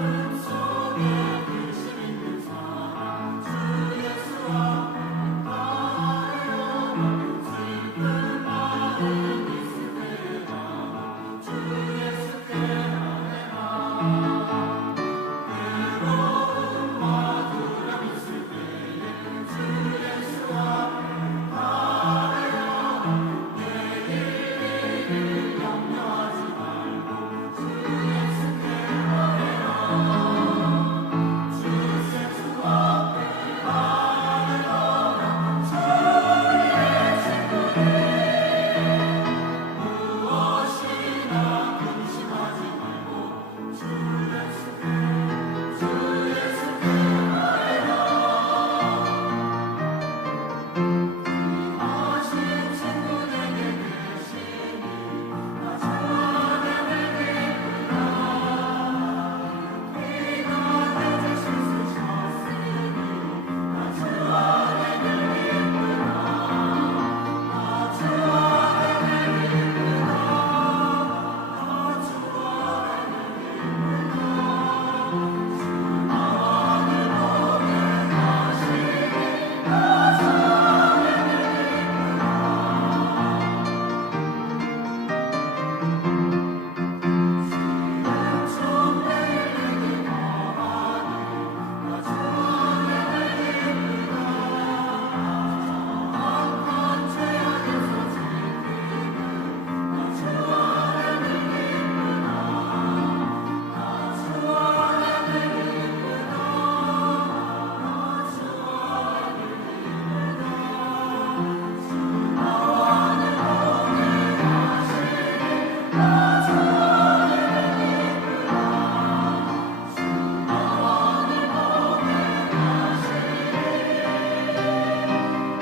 I'm sorry.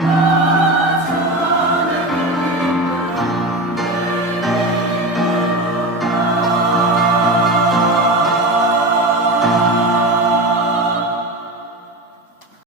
Lord.